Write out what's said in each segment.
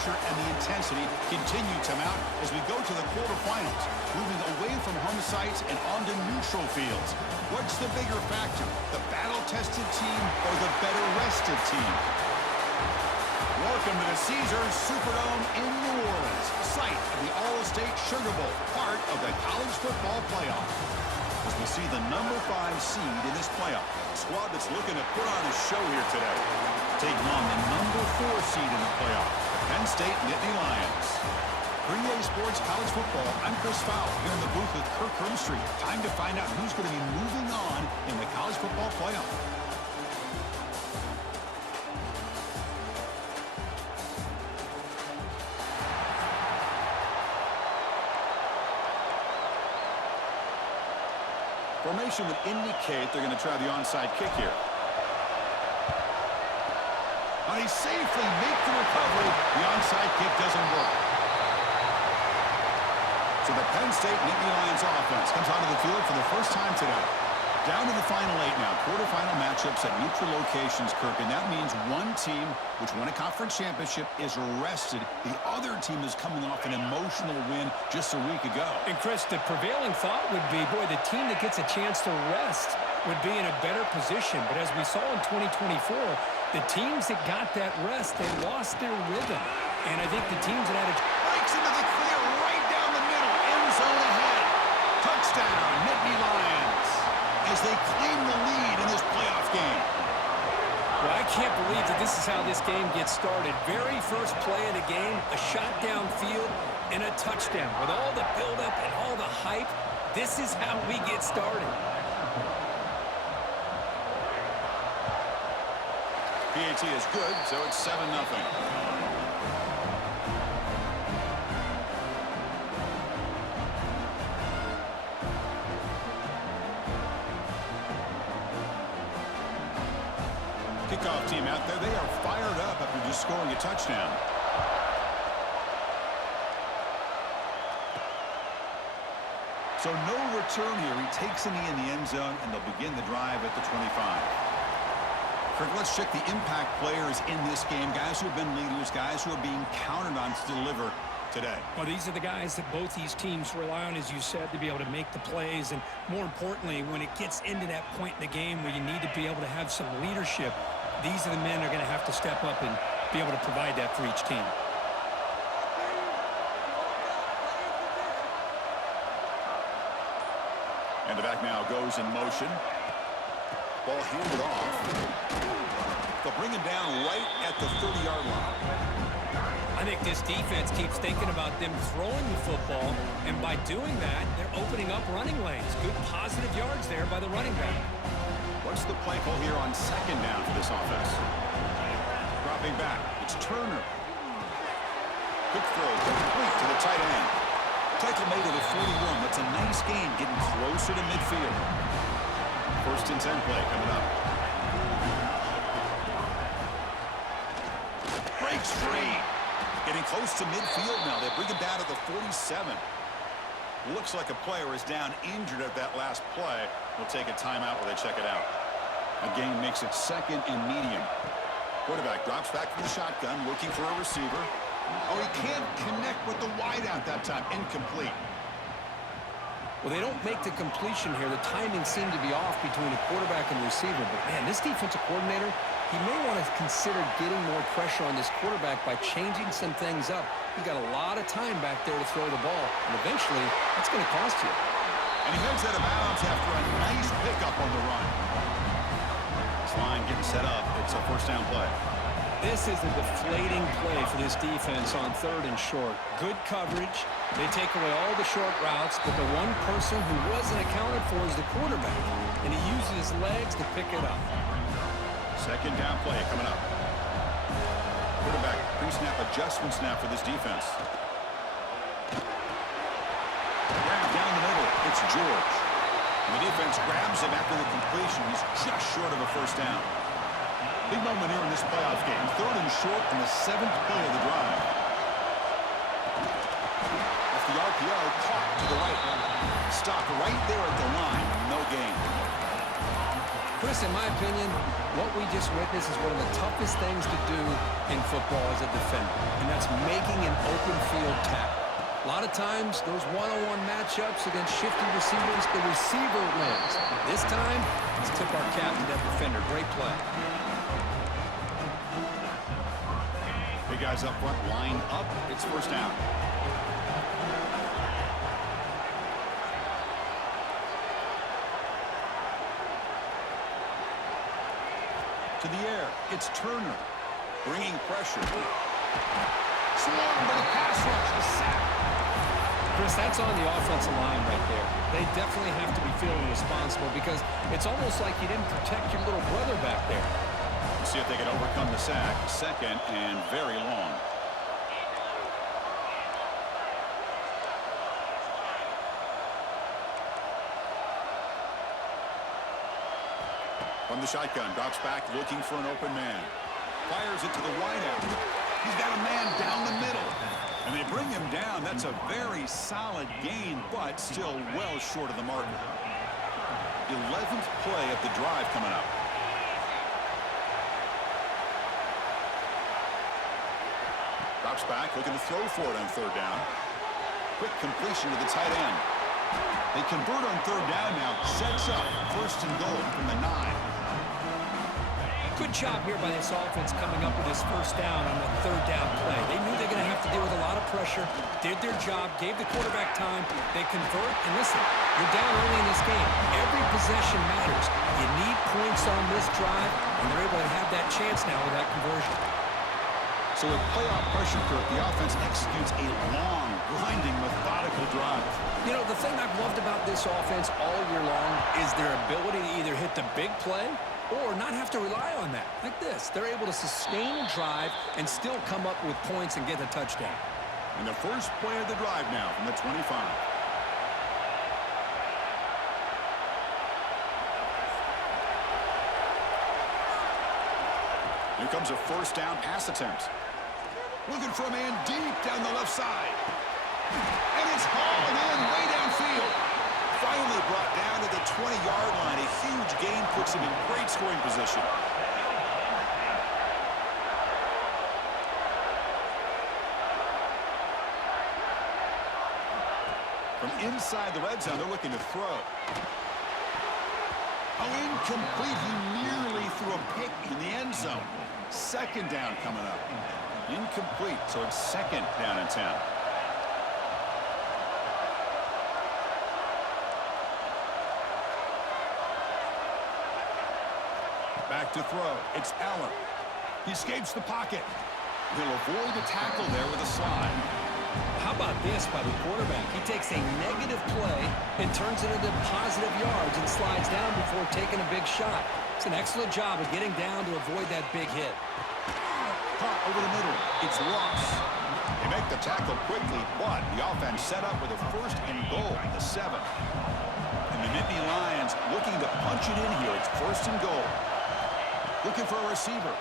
pressure and the intensity continue to mount as we go to the quarterfinals, moving away from home sites and onto neutral fields. What's the bigger factor, the battle-tested team or the better-rested team? Welcome to the Caesars Superdome in New Orleans, site of the All-State Sugar Bowl, part of the college football playoff. As we see the number 5 seed in this playoff, squad that's looking to put on a show here today. Taking on the number 4 seed in the playoff, Penn State Nittany Lions. For EA Sports College Football, I'm Chris Fowler here in the booth with Kirk Hermstreet. Time to find out who's going to be moving on in the college football playoff. Formation would indicate they're going to try the onside kick here. And he safely makes the recovery. The onside kick doesn't work. So the Penn State Nittany Lions offense comes onto the field for the first time today. Down to the final 8 now. Quarterfinal matchups at neutral locations, Kirk. And that means one team, which won a conference championship, is rested. The other team is coming off an emotional win just a week ago. And, Chris, the prevailing thought would be, boy, the team that gets a chance to rest would be in a better position. But as we saw in 2024, the teams that got that rest, they lost their rhythm. And I think the teams that had a... Breaks into the clear right down the middle. End zone ahead. Touchdown, Nittany Lions, as they claim the lead in this playoff game. Well, I can't believe that this is how this game gets started. Very first play of the game, a shot downfield and a touchdown. With all the buildup and all the hype, this is how we get started. PAT is good, so it's 7-0. Kickoff team out there, they are fired up after just scoring a touchdown. So no return here. He takes a knee in the end zone, and they'll begin the drive at the 25. Kirk, let's check the impact players in this game. Guys who have been leaders, guys who are being counted on to deliver today. Well, these are the guys that both these teams rely on, as you said, to be able to make the plays. And more importantly, when it gets into that point in the game where you need to be able to have some leadership, these are the men that are going to have to step up and be able to provide that for each team. And the back now goes in motion. Ball handed off. They'll bring him down right at the 30-yard line. I think this defense keeps thinking about them throwing the football, and by doing that, they're opening up running lanes. Good positive yards there by the running back. What's the play call here on second down for this offense? Dropping back, it's Turner. Quick throw, complete to the tight end. Tackle made at the 41. That's a nice gain, getting closer to midfield. First and 10 play coming up. Breaks free. Getting close to midfield now. They bring him down to the 47. Looks like a player is down injured at that last play. We'll take a timeout while they check it out. A gain makes it second and medium. Quarterback drops back from the shotgun, looking for a receiver. Oh, he can't connect with the wideout that time. Incomplete. Well, they don't make the completion here. The timing seemed to be off between the quarterback and the receiver. But, man, this defensive coordinator, he may want to consider getting more pressure on this quarterback by changing some things up. He's got a lot of time back there to throw the ball. And eventually, that's going to cost you. And he heads out of bounds after a nice pickup on the run. This line getting set up. It's a first down play. This is a deflating play for this defense on third and short. Good coverage. They take away all the short routes, but the one person who wasn't accounted for is the quarterback, and he uses his legs to pick it up. Second down play coming up. Quarterback pre-snap adjustments now for this defense. Grab down the middle. It's George. And the defense grabs him after the completion. He's just short of a first down. Big moment here in this playoff game. Third and short in the 7th play of the drive. Off the RPO, caught to the right. Stop right there at the line. No gain. Chris, in my opinion, what we just witnessed is one of the toughest things to do in football as a defender, and that's making an open field tackle. A lot of times, those one-on-one matchups against shifty receivers, the receiver wins. This time, let's tip our cap to that defender. Great play. Big guys up front, line up. It's first down. To the air, it's Turner, bringing pressure. Swarmed by the pass rush, the sack. Chris, that's on the offensive line right there. They definitely have to be feeling responsible because it's almost like you didn't protect your little brother back there. Let's see if they can overcome the sack. Second and very long. From the shotgun, drops back looking for an open man. Fires it to the wideout. He's got a man down the middle. And they bring him down. That's a very solid gain, but still well short of the marker. 11th play of the drive coming up. Drops back, looking to throw for it on third down. Quick completion to the tight end. They convert on third down now. Sets up first and goal from the 9. Good job here by this offense coming up with this first down on the third down play. They knew they're going to have to deal with a lot of pressure, did their job, gave the quarterback time. They convert, and listen, you're down early in this game. Every possession matters. You need points on this drive, and they're able to have that chance now with that conversion. So with playoff pressure curve, the offense executes a long, grinding, methodical drive. You know, the thing I've loved about this offense all year long is their ability to either hit the big play or not have to rely on that. Like this, they're able to sustain a drive and still come up with points and get a touchdown. And the first play of the drive now from the 25. Here comes a first down pass attempt. Looking for a man deep down the left side. And it's hauled in way downfield. Finally brought down to the 20-yard line. A huge gain puts him in great scoring position. From inside the red zone, they're looking to throw. Oh, incomplete. He nearly threw a pick in the end zone. Second down coming up. Incomplete, so it's second down and 10. Back to throw. It's Allen. He escapes the pocket. He'll avoid the tackle there with a slide. How about this by the quarterback? He takes a negative play and turns it into positive yards and slides down before taking a big shot. It's an excellent job of getting down to avoid that big hit. Caught over the middle. It's Ross. They make the tackle quickly, but the offense set up with a first and goal at the 7. And the Nittany Lions looking to punch it in here. It's first and goal. Looking for a receiver.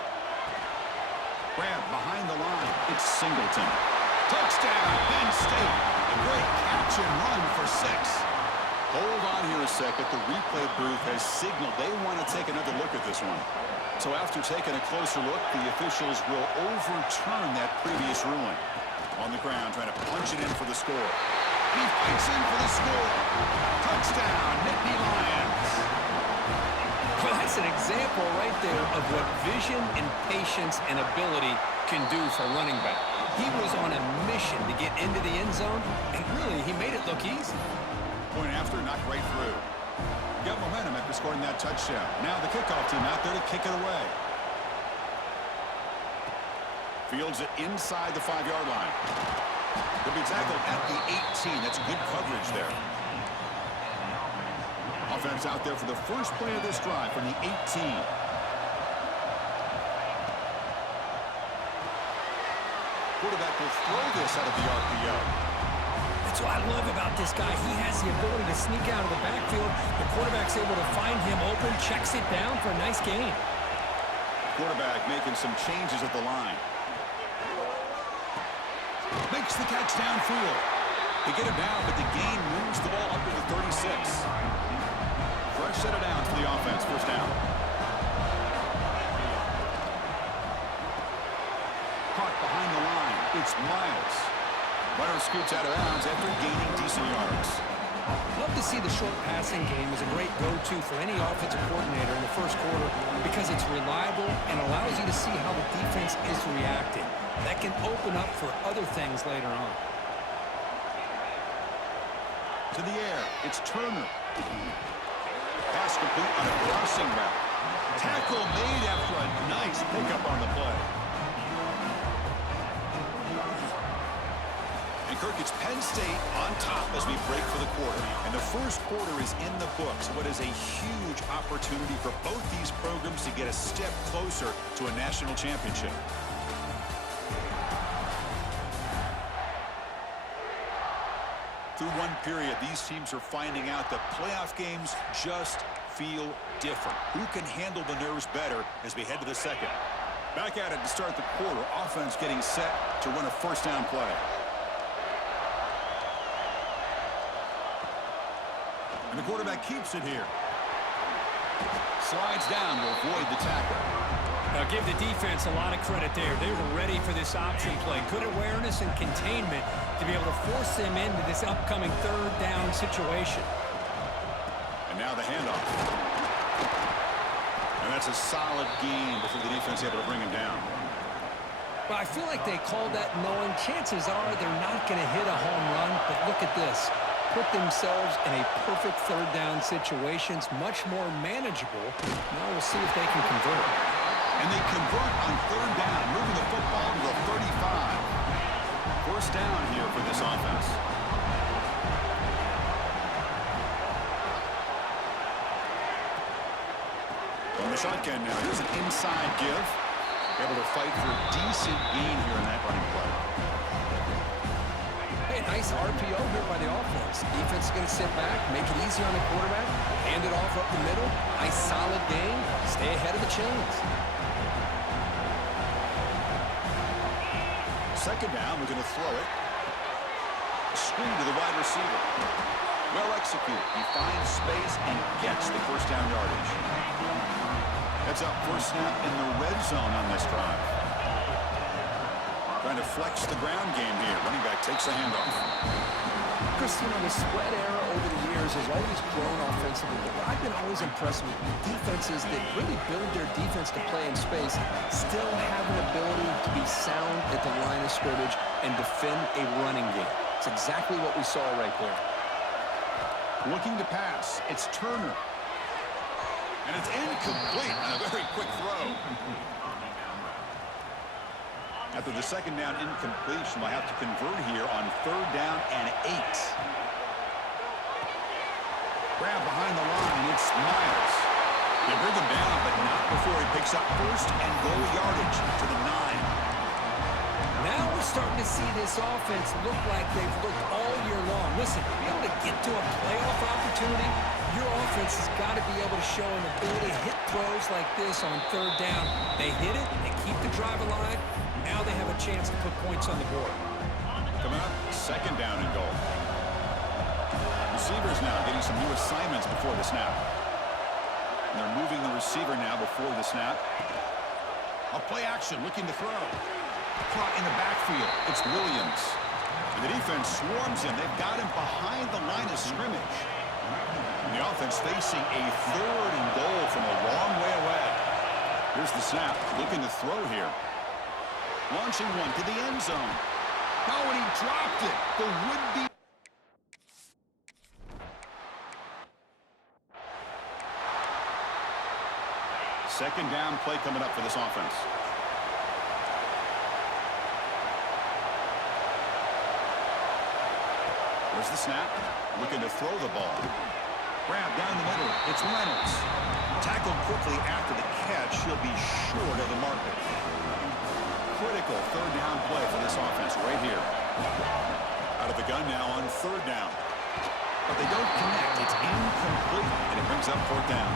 Grab behind the line. It's Singleton. Touchdown, Penn State. A great catch and run for 6. Hold on here a second. The replay booth has signaled they want to take another look at this one. So after taking a closer look, the officials will overturn that previous ruling. On the ground, trying to punch it in for the score. He fights in for the score. Touchdown, Nittany Lions. Well, that's an example right there of what vision and patience and ability can do for a running back. He was on a mission to get into the end zone, and really, he made it look easy. Point after, knocked right through. Got momentum after scoring that touchdown. Now the kickoff team out there to kick it away. Fields it inside the 5-yard line. He'll be tackled at the 18. That's good coverage there. Offense out there for the first play of this drive from the 18. Quarterback will throw this out of the RPO. That's what I love about this guy. He has the ability to sneak out of the backfield. The quarterback's able to find him open, checks it down for a nice gain. Quarterback making some changes at the line. Makes the catch downfield. They get him down, but the gain moves the ball up to the 36. Fresh set of downs for the offense. First down. Caught behind the line. It's Miles. Runner scoots out of bounds after gaining decent yards. Love to see the short passing game as a great go-to for any offensive coordinator in the first quarter because it's reliable and allows you to see how the defense is reacting. That can open up for other things later on. To the air, it's Turner. Pass complete on a crossing route. Tackle made after a nice pickup on the play. And Kirk, it's Penn State on top as we break for the quarter. And the first quarter is in the books. What is a huge opportunity for both these programs to get a step closer to a national championship. Through one period, these teams are finding out that playoff games just feel different. Who can handle the nerves better as we head to the second? Back at it to start the quarter. Offense getting set to run a first down play. And the quarterback keeps it here. Slides down to avoid the tackle. Now give the defense a lot of credit there. They were ready for this option play. Good awareness and containment to be able to force them into this upcoming third down situation. And now the handoff. And that's a solid gain before the defense able to bring him down. Well, I feel like they called that knowing chances are they're not going to hit a home run, but look at this. Put themselves in a perfect third down situation. It's much more manageable. Now we'll see if they can convert. And they convert on third down, moving the football to the 35. First down here for this offense. On the shotgun now, here's an inside give. Able to fight for a decent gain here in that running play. Hey, nice RPO here by the offense. Defense is going to sit back, make it easy on the quarterback, hand it off up the middle. Nice solid gain. Stay ahead of the chains. Second down, we're going to throw it. Screen to the wide receiver. Well executed. He finds space and gets the first down yardage. Heads up first snap in the red zone on this drive. Trying to flex the ground game here. Running back takes the handoff. Chris, you know, the spread era over the years has always grown offensively, but what I've been always impressed with defenses that really build their defense to play in space still have an ability to be sound at the line of scrimmage and defend a running game. It's exactly what we saw right there. Looking to pass. It's Turner. And it's incomplete on a very quick throw. After the second down incompletion, we'll have to convert here on third down and 8. Grab behind the line. It's Miles. They bring him down, but not before he picks up first and goal yardage to the 9. Now we're starting to see this offense look like they've looked all year long. Listen, to be able to get to a playoff opportunity, your offense has got to be able to show an ability to hit throws like this on third down. They hit it, they keep the drive alive. Now they have a chance to put points on the board. Coming up, second down and goal. Receivers now getting some new assignments before the snap. And they're moving the receiver now before the snap. A play action, looking to throw. Caught in the backfield. It's Williams. And the defense swarms him. They've got him behind the line of scrimmage. And the offense facing a third and goal from a long way away. Here's the snap. Looking to throw here. Launching one to the end zone. Oh, and he dropped it. The would-be. Second down play coming up for this offense. There's the snap. Looking to throw the ball. Grab down the middle. It's Reynolds. Tackled quickly after the catch. He'll be short of the marker. Critical third down play for this offense right here. Out of the gun now on third down. But they don't connect. It's incomplete, and it brings up fourth down.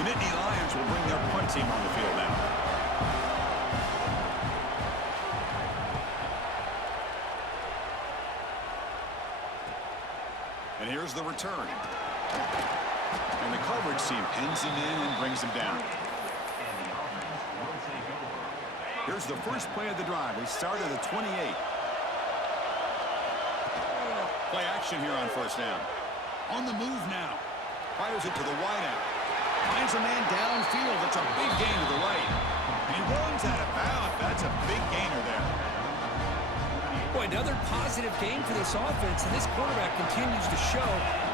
The Nittany Lions will bring their punt team on the field now. And here's the return. And the coverage team pins him in and brings him down. Here's the first play of the drive. They start at the 28. Play action here on first down. On the move now. Fires it to the wideout. Finds a man downfield. It's a big gain to the right. He runs out of bounds. That's a big gainer there. Boy, another positive game for this offense, and this quarterback continues to show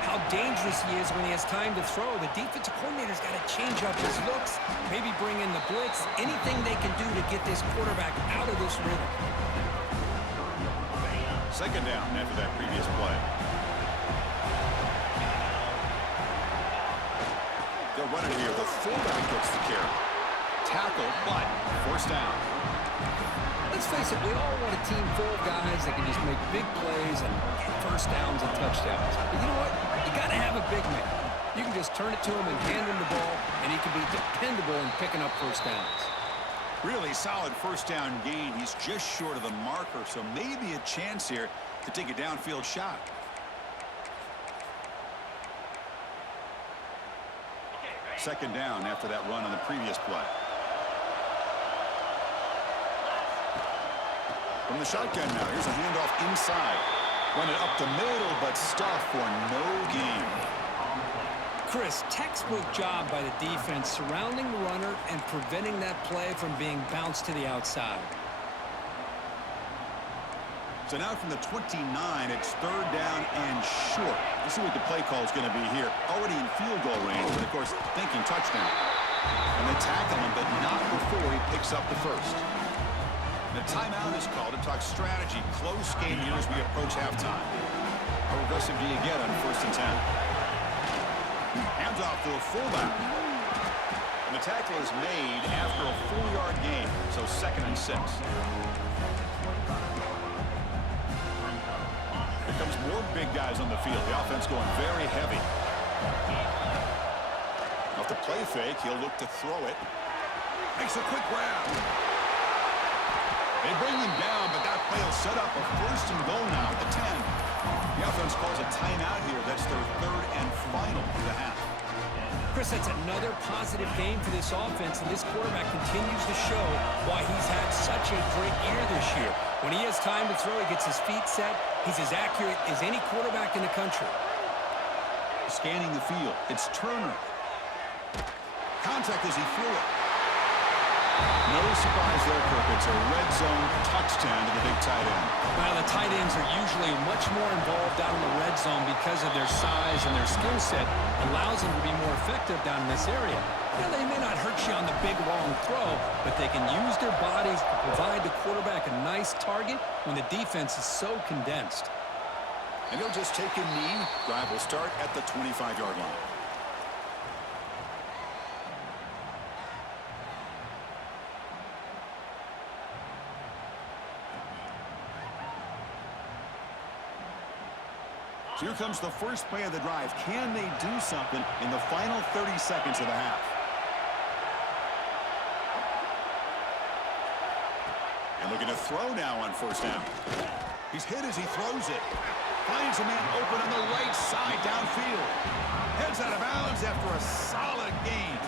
how dangerous he is when he has time to throw. The defensive coordinator's got to change up his looks, maybe bring in the blitz, anything they can do to get this quarterback out of this rhythm. Second down after that previous play. They'll run it here. The fullback gets the carry. Tackle, but first down. Let's face it, we all want a team full of guys that can just make big plays and get first downs and touchdowns. But you know what? You got to have a big man. You can just turn it to him and hand him the ball, and he can be dependable in picking up first downs. Really solid first down gain. He's just short of the marker, so maybe a chance here to take a downfield shot. Second down after that run on the previous play. From the shotgun now, here's a handoff inside. Run it up the middle, but stuff for no gain. Chris, textbook job by the defense surrounding the runner and preventing that play from being bounced to the outside. So now from the 29, it's third down and short. Let's see what the play call is going to be here. Already in field goal range, but of course thinking touchdown. And they tackle him, but not before he picks up the first. The timeout is called to talk strategy. Close game here as we approach halftime. How aggressive do you get on first and 10? Hands off to a fullback. And the tackle is made after a 4-yard gain, so second and 6. Here comes more big guys on the field. The offense going very heavy. Off the play fake, he'll look to throw it. Makes a quick grab. They bring him down, but that play will set up a first and goal now at the 10. The offense calls a timeout here. That's their third and final of the half. Chris, that's another positive game for this offense, and this quarterback continues to show why he's had such a great year this year. When he has time to throw, he gets his feet set. He's as accurate as any quarterback in the country. Scanning the field, it's Turner. Contact as he threw it. No surprise there, Kirk. It's a red zone touchdown to the big tight end. Well, the tight ends are usually much more involved down in the red zone because of their size and their skill set. Allows them to be more effective down in this area. Now, they may not hurt you on the big, long throw, but they can use their bodies to provide the quarterback a nice target when the defense is so condensed. And he'll just take a knee. Drive will start at the 25-yard line. So here comes the first play of the drive. Can they do something in the final 30 seconds of the half? And looking to throw now on first down. He's hit as he throws it. Finds a man open on the right side downfield. Heads out of bounds after a solid gain.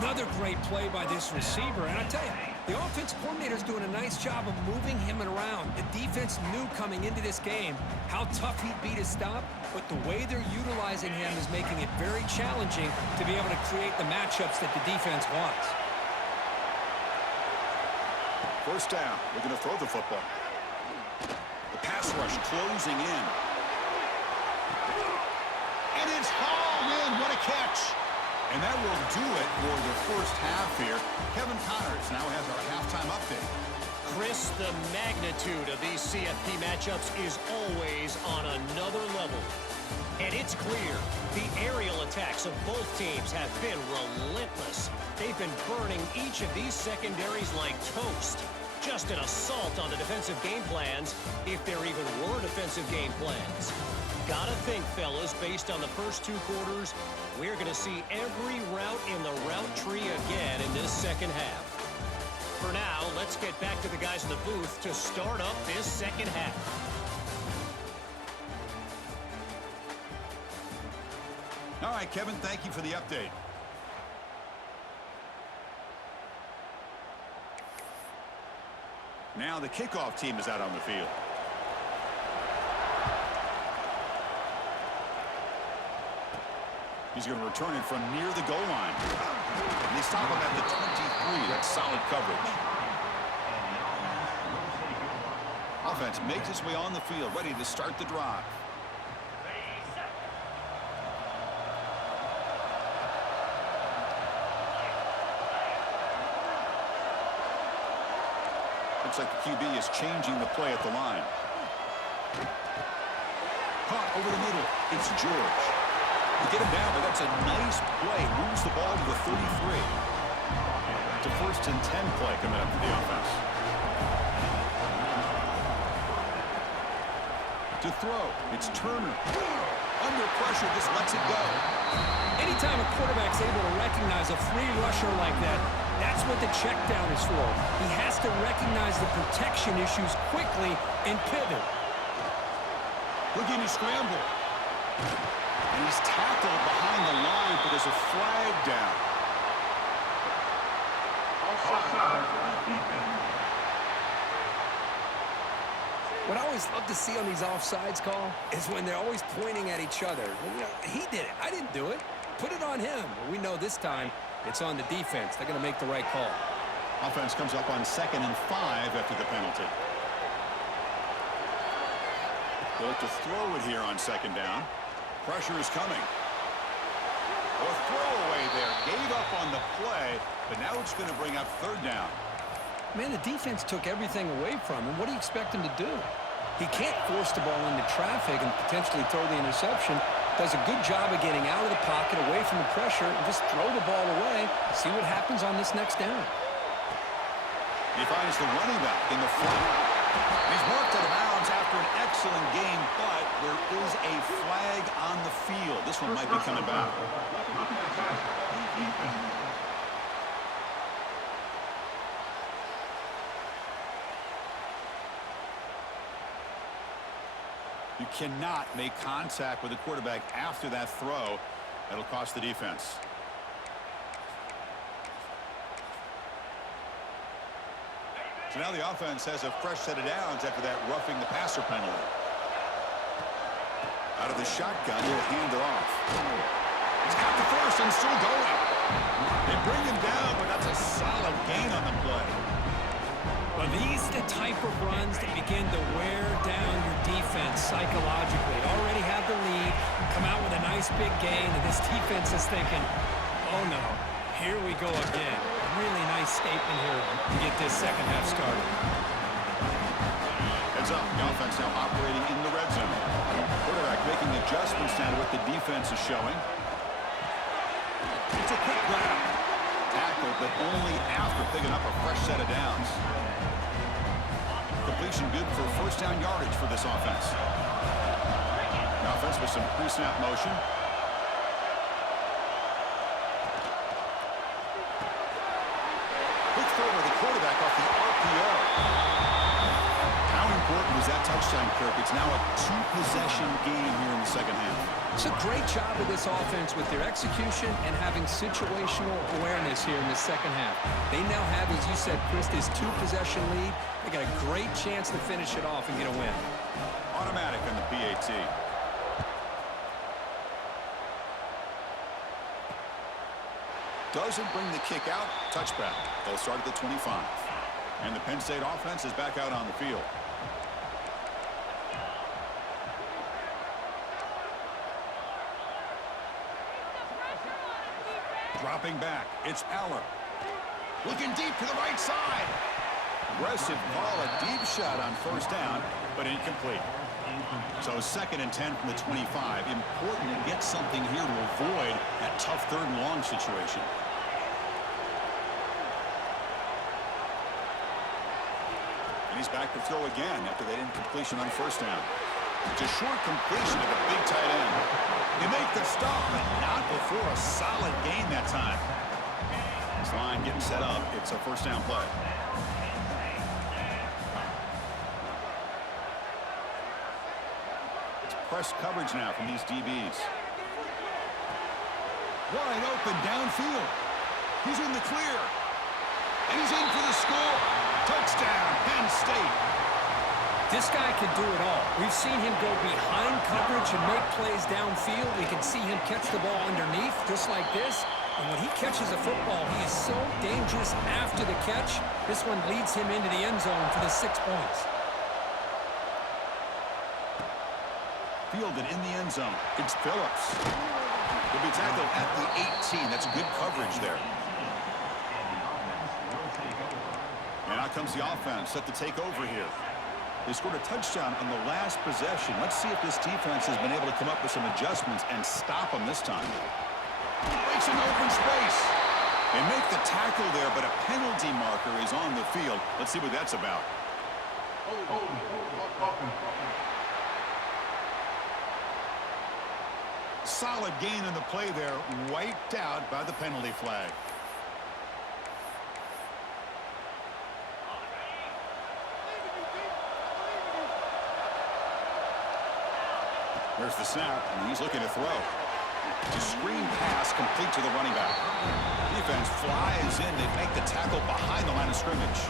Another great play by this receiver. And I tell you, the offense coordinator's doing a nice job of moving him around. The defense knew coming into this game how tough he'd be to stop, but the way they're utilizing him is making it very challenging to be able to create the matchups that the defense wants. First down. We're going to throw the football. The pass rush closing in. And it's hauled in. What a catch. And that will do it for the first half here. Kevin Connors now has our halftime update. Chris, the magnitude of these CFP matchups is always on another level. And it's clear the aerial attacks of both teams have been relentless. They've been burning each of these secondaries like toast. Just an assault on the defensive game plans, if there even were defensive game plans. Gotta think, fellas, based on the first 2 quarters, we're going to see every route in the route tree again in this second half. For now, let's get back to the guys in the booth to start up this second half. All right, Kevin, thank you for the update. Now the kickoff team is out on the field. He's going to return it from near the goal line. And they stop him at the 23. That's solid coverage. Offense makes its way on the field, ready to start the drive. Looks like the QB is changing the play at the line. Caught over the middle. It's George. They get him down, but that's a nice play. Moves the ball to the 33. It's a 1st and 10 play coming up for the offense. To throw, it's Turner. Under pressure, just lets it go. Anytime a quarterback's able to recognize a free rusher like that, that's what the check down is for. He has to recognize the protection issues quickly and pivot. Looking to scramble. And he's tackled behind the line, but there's a flag down. What I always love to see on these offsides call is when they're always pointing at each other. You know, he did it. I didn't do it. Put it on him. We know this time it's on the defense. They're going to make the right call. Offense comes up on 2nd and 5 after the penalty. They'll look to throw it here on 2nd down. Pressure is coming. Or throwaway there. Gave up on the play, but now it's going to bring up 3rd down. Man, the defense took everything away from him. What do you expect him to do? He can't force the ball into traffic and potentially throw the interception. Does a good job of getting out of the pocket, away from the pressure, and just throw the ball away. See what happens on this next down. He finds the running back in the flat. He's marked out of bounds after an excellent game, but there is a flag on the field. This one might be coming back. You cannot make contact with the quarterback after that throw. That'll cost the defense. So now the offense has a fresh set of downs after that roughing the passer penalty. Out of the shotgun, he'll hand it off. He's got the first and still going. They bring him down, but that's a solid gain on the play. Well, these are the type of runs that begin to wear down your defense psychologically. Already have the lead, come out with a nice big gain, and this defense is thinking, oh no, here we go again. Really nice statement here to get this 2nd half started. Heads up, the offense now operating in the red zone. Quarterback making adjustments now to what the defense is showing. It's a quick grab. Tackle, but only after picking up a fresh set of downs. Completion good for 1st down yardage for this offense. The offense with some pre-snap motion. Quick throw to the quarterback off the RPO. How important was that touchdown, Kirk? It's now a 2-possession game here in the 2nd half. It's a great job of this offense with their execution and having situational awareness here in the 2nd half. They now have, as you said, Chris, this 2-possession lead. They got a great chance to finish it off and get a win. Automatic on the PAT. Doesn't bring the kick out. Touchback. They'll start at the 25. And the Penn State offense is back out on the field. Dropping back. It's Aller. Looking deep to the right side. Aggressive call. A deep shot on 1st down, but incomplete. So 2nd and 10 from the 25. Important to get something here to avoid that tough 3rd and long situation. And he's back to throw again after that incompletion on 1st down. It's a short completion to the big tight end. They make the stop, but not before a solid gain that time. This line getting set up. It's a 1st down play. It's press coverage now from these DBs. Wide open downfield. He's in the clear. And he's in for the score. Touchdown, Penn State. This guy can do it all. We've seen him go behind coverage and make plays downfield. We can see him catch the ball underneath, just like this. And when he catches a football, he is so dangerous after the catch. This one leads him into the end zone for the 6 points. Fielded in the end zone. It's Phillips. He'll be tackled at the 18. That's good coverage there. And out comes the offense set to take over here. They scored a touchdown on the last possession. Let's see if this defense has been able to come up with some adjustments and stop them this time. Breaks an open space. They make the tackle there, but a penalty marker is on the field. Let's see what that's about. Solid gain in the play there, wiped out by the penalty flag. There's the snap, and he's looking to throw. A screen pass complete to the running back. Defense flies in to make the tackle behind the line of scrimmage.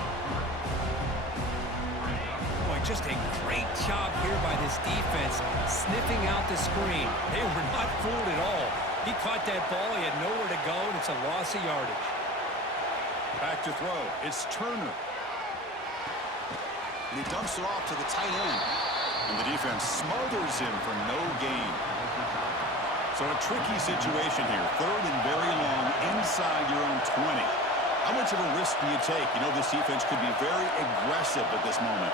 Boy, just a great job here by this defense, sniffing out the screen. They were not fooled at all. He caught that ball, he had nowhere to go, and it's a loss of yardage. Back to throw. It's Turner. And he dumps it off to the tight end. And the defense smothers him for no gain. So a tricky situation here. Third and very long inside your own 20. How much of a risk do you take? You know this defense could be very aggressive at this moment.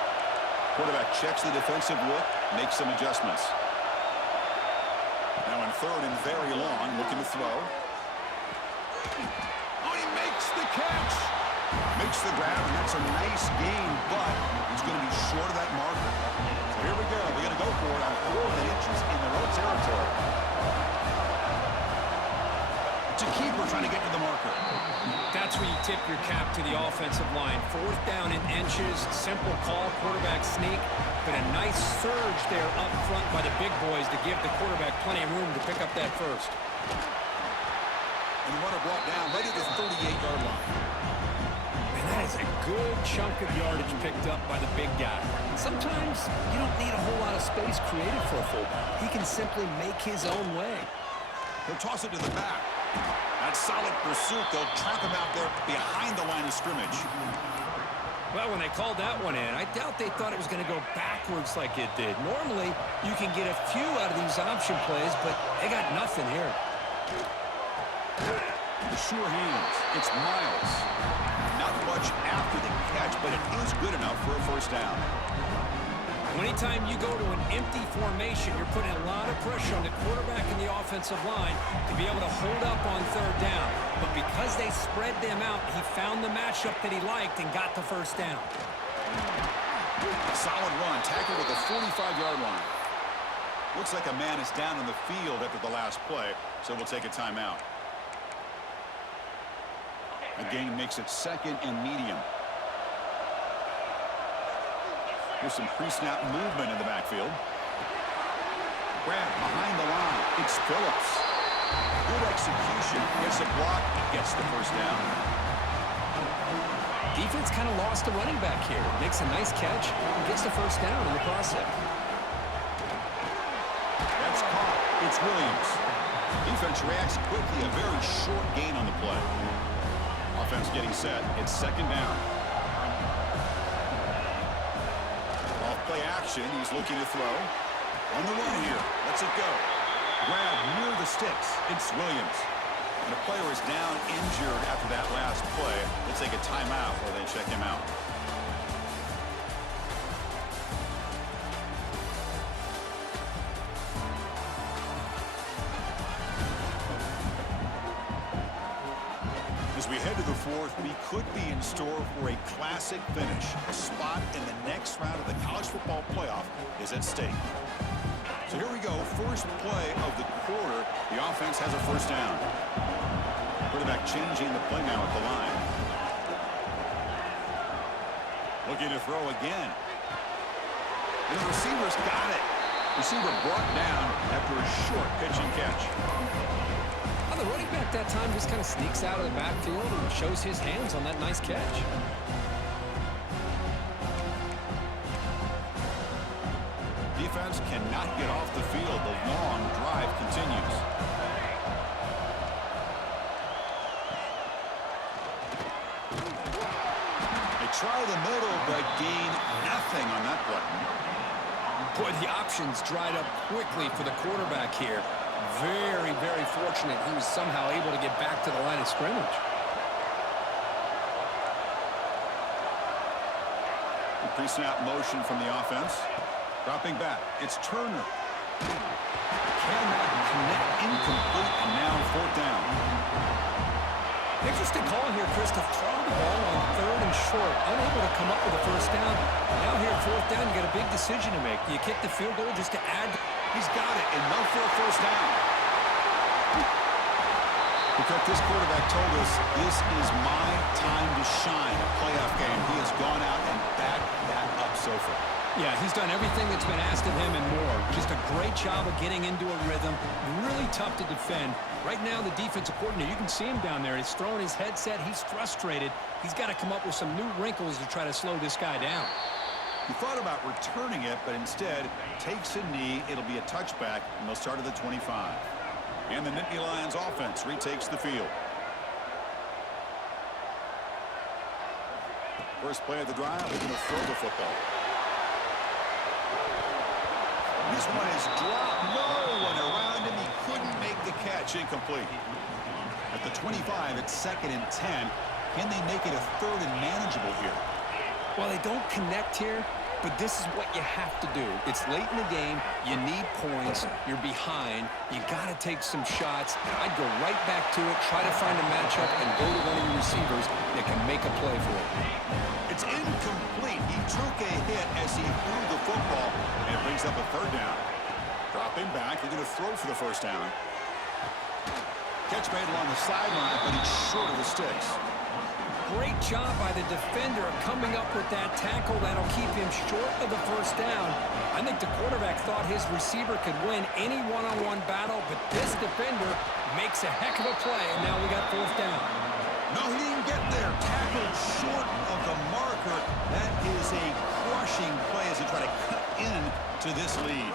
Quarterback checks the defensive look, makes some adjustments. Now in third and very long, looking to throw. Oh, he makes the catch. Makes the grab, and that's a nice gain, but he's going to be short of that marker. So here we go. They're going to go for it on 4 inches in their own territory. It's a keeper trying to get to the marker. That's where you tip your cap to the offensive line. 4th down in inches, simple call, quarterback sneak, but a nice surge there up front by the big boys to give the quarterback plenty of room to pick up that first. And the runner brought down right at the 38-yard line. And that is a good chunk of yardage picked up by the big guy. Sometimes you don't need a whole lot of space created for a fullback. He can simply make his own way. He'll toss it to the back. That's solid pursuit. They'll trap him out there behind the line of scrimmage. Well, when they called that one in, I doubt they thought it was going to go backwards like it did. Normally, you can get a few out of these option plays, but they got nothing here. Sure hands. It's Miles. Not much after the catch, but it is good enough for a first down. Anytime you go to an empty formation, you're putting a lot of pressure on the quarterback and the offensive line to be able to hold up on 3rd down. But because they spread them out, he found the matchup that he liked and got the first down. Solid run, tackled at the 45-yard line. Looks like a man is down in the field after the last play, so we'll take a timeout. The game makes it 2nd and medium. Here's some pre-snap movement in the backfield. Grab behind the line. It's Phillips. Good execution. Gets a block. He gets the first down. Defense kind of lost the running back here. Makes a nice catch and gets the first down in the process. That's caught. It's Williams. Defense reacts quickly. A very short gain on the play. Offense getting set. It's 2nd down. Play action. He's looking to throw. On the run here. Lets it go. Grab near the sticks. It's Williams. And a player is down injured after that last play. We'll take a timeout while they check him out. As we head to the 4th, we could be in store for a classic finish. A spot in the next round of the college football playoff is at stake. So here we go. First play of the quarter. The offense has a first down. Quarterback changing the play now at the line. Looking to throw again. And the receiver's got it. Receiver brought down after a short pitch and catch. Well, the running back that time just kind of sneaks out of the backfield and shows his hands on that nice catch. Defense cannot get off the field. The long drive continues. They try the middle, but gain nothing on that play. Boy, the options dried up quickly for the quarterback here. Very, very fortunate he was somehow able to get back to the line of scrimmage. Pre-snap motion from the offense. Dropping back. It's Turner. Cannot connect. Incomplete, and now fourth down. Interesting call here, Chris, to throw the ball on 3rd and short. Unable to come up with a first down. Now here at 4th down, you got a big decision to make. Do you kick the field goal just to add? He's got it, enough for a first down. Because this quarterback told us this is my time to shine, a playoff game. He has gone out and backed that up so far. Yeah, he's done everything that's been asked of him and more. Just a great job of getting into a rhythm. Really tough to defend. Right now, the defensive coordinator, you can see him down there. He's throwing his headset. He's frustrated. He's got to come up with some new wrinkles to try to slow this guy down. He thought about returning it, but instead takes a knee. It'll be a touchback, and they'll start at the 25. And the Nittany Lions offense retakes the field. First play of the drive, they're going to throw the football. This one is dropped. No one around him. He couldn't make the catch. Incomplete. At the 25, it's 2nd and 10. Can they make it a 3rd and manageable here? Well, they don't connect here, but this is what you have to do. It's late in the game. You need points. You're behind. You got to take some shots. I'd go right back to it, try to find a matchup, and go to one of your receivers that can make a play for it. It's incomplete. He took a hit as he threw the football, and it brings up a 3rd down. Dropping back. They're going to throw for the first down. Catch made along the sideline, but he's short of the sticks. Great job by the defender of coming up with that tackle that'll keep him short of the first down. I think the quarterback thought his receiver could win any one-on-one battle, but this defender makes a heck of a play, and now we got 4th down. No, he didn't get there. Tackled short of the marker. That is a crushing play as they try to cut in to this lead.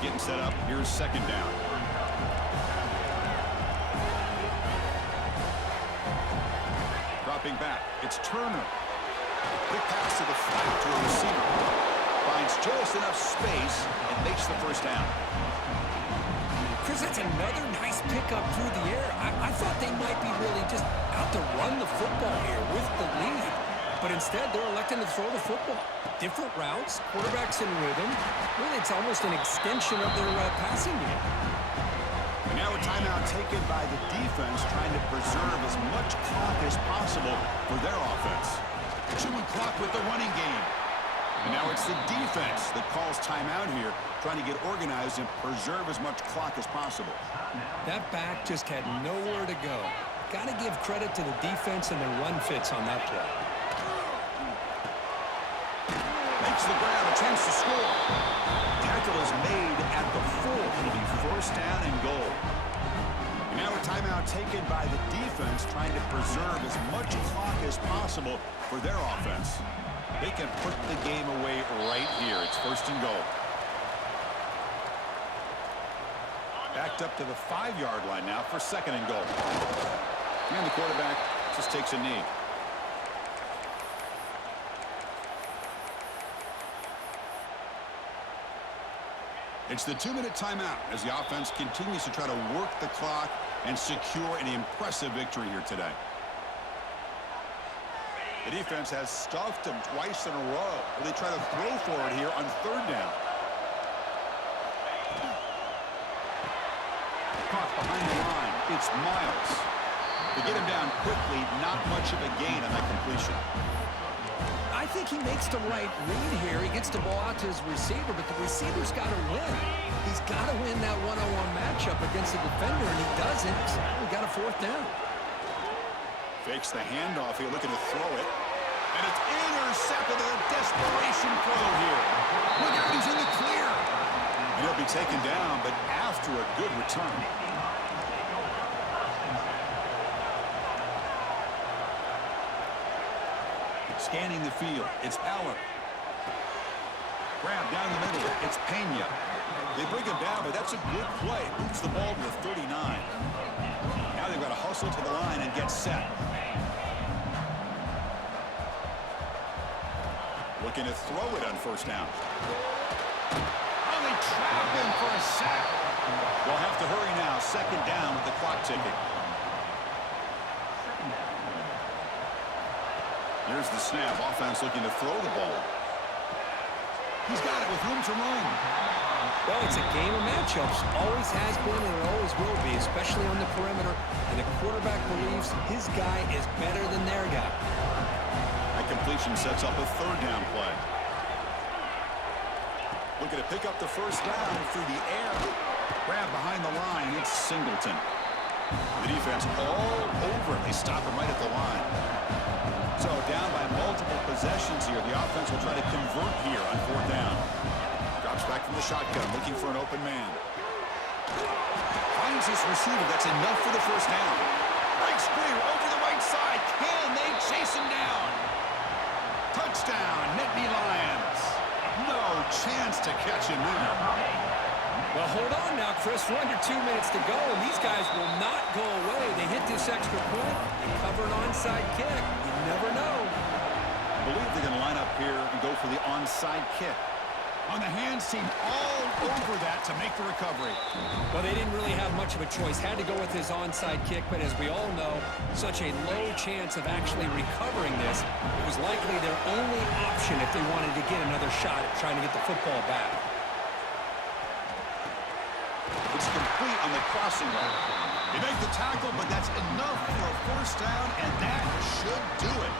Getting set up. Here's 2nd down. Dropping back. It's Turner. Quick pass to the flat to a receiver. Finds just enough space and makes the first down. Chris, that's another nice pickup through the air. I thought they might be really just out to run the football here with the lead. But instead, they're electing to throw the football. Different routes, quarterbacks in rhythm. Really, it's almost an extension of their passing game. And now a timeout taken by the defense, trying to preserve as much clock as possible for their offense. Chewing clock with the running game. And now it's the defense that calls timeout here, trying to get organized and preserve as much clock as possible. That back just had nowhere to go. Got to give credit to the defense and their run fits on that play. Makes the grab, a chance to score. Tackle is made at the 4. It'll be first down and goal. And now a timeout taken by the defense, trying to preserve as much clock as possible for their offense. They can put the game away right here. It's first and goal. Backed up to the 5-yard line now for 2nd and goal. And the quarterback just takes a knee. It's the 2-minute timeout as the offense continues to try to work the clock and secure an impressive victory here today. The defense has stuffed them twice in a row. Will they try to throw for it here on 3rd down? Caught behind the line. It's Miles. The To get him down quickly, not much of a gain on that completion. I think he makes the right read here. He gets the ball out to his receiver, but the receiver's got to win. He's got to win that one-on-one matchup against the defender, and he doesn't. So we got a fourth down. Fakes the handoff here, looking to throw it. And it's intercepted with a desperation throw here. Look out, he's in the clear. And he'll be taken down, but after a good return. Scanning the field, it's Aller. Grab down the middle, it's Pena. They bring him down, but that's a good play. Moves the ball to the 39. Now they've got to hustle to the line and get set. Looking to throw it on first down. Oh, they trap him for a sack. They'll have to hurry now. Second down with the clock ticking. Here's the snap. Offense looking to throw the ball. He's got it with room to run. Well, it's a game of matchups. Always has been and it always will be, especially on the perimeter. And the quarterback believes his guy is better than their guy. That completion sets up a third down play. Looking to pick up the first down through the air. Grab behind the line. It's Singleton. The defense all over it. They stop him right at the line. So down by multiple possessions here. The offense will try to convert here on fourth down. Drops back from the shotgun, looking for an open man. Finds his receiver. That's enough for the first down. Breaks clear over the right side. Can they chase him down? Touchdown, Nittany Lions. No chance to catch him there. Well, hold on now, Chris. We're under 2 minutes to go, and these guys will not go away. They hit this extra point and cover an onside kick. You never know. I believe they're going to line up here and go for the onside kick. On the hands team, all over that to make the recovery. Well, they didn't really have much of a choice. Had to go with his onside kick, but as we all know, such a low chance of actually recovering this. It was likely their only option if they wanted to get another shot at trying to get the football back. It's complete on the crossing route. They make the tackle, but that's enough for a first down, and that should do it.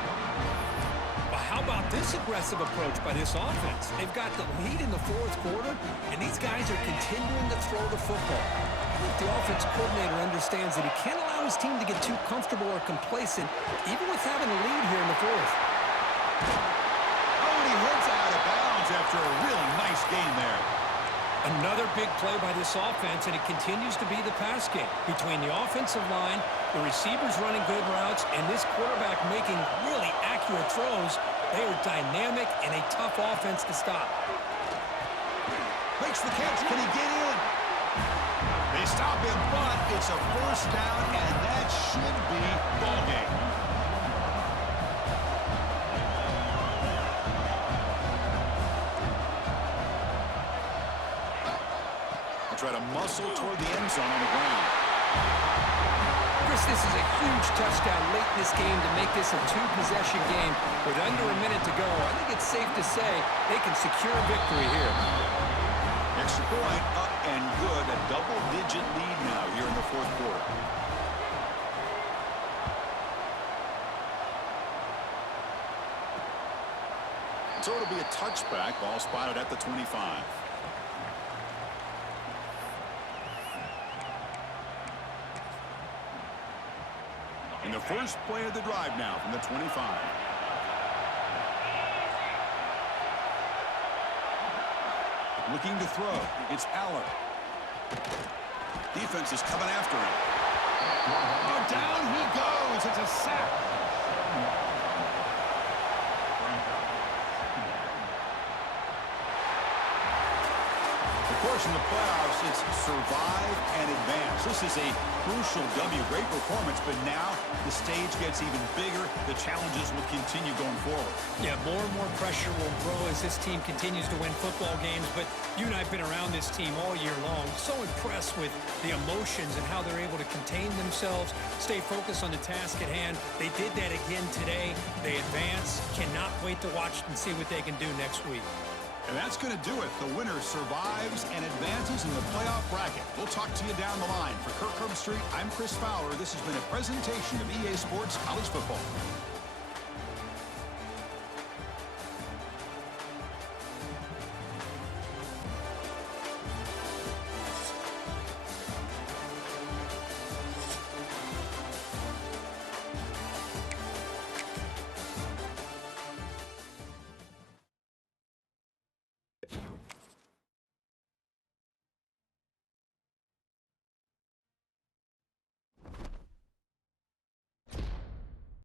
Well, how about this aggressive approach by this offense? They've got the lead in the fourth quarter, and these guys are continuing to throw the football. I think the offense coordinator understands that he can't allow his team to get too comfortable or complacent, even with having a lead here in the fourth. Oh, and he heads out of bounds after a really nice gain there. Another big play by this offense, and it continues to be the pass game. Between the offensive line, the receivers running good routes, and this quarterback making really accurate throws, they are dynamic and a tough offense to stop. Makes the catch. Can he get in? They stop him, but it's a first down, and that should be ball game. Try to muscle toward the end zone on the ground. Chris, this is a huge touchdown late in this game to make this a two-possession game. With under a minute to go, I think it's safe to say they can secure a victory here. Extra point up and good. A double-digit lead now here in the fourth quarter. So it'll be a touchback. Ball spotted at the 25. In the first play of the drive now from the 25. Looking to throw. It's Aller. Defense is coming after him. Oh, down he goes. It's a sack. Of course, in the playoffs, it's survive and advance. This is a crucial W. Great performance, but now the stage gets even bigger. The challenges will continue going forward. Yeah, more and more pressure will grow as this team continues to win football games, but you and I have been around this team all year long. So impressed with the emotions and how they're able to contain themselves, stay focused on the task at hand. They did that again today. They advance. Cannot wait to watch and see what they can do next week. And that's going to do it. The winner survives and advances in the playoff bracket. We'll talk to you down the line. For Kirk Street, I'm Chris Fowler. This has been a presentation of EA Sports College Football.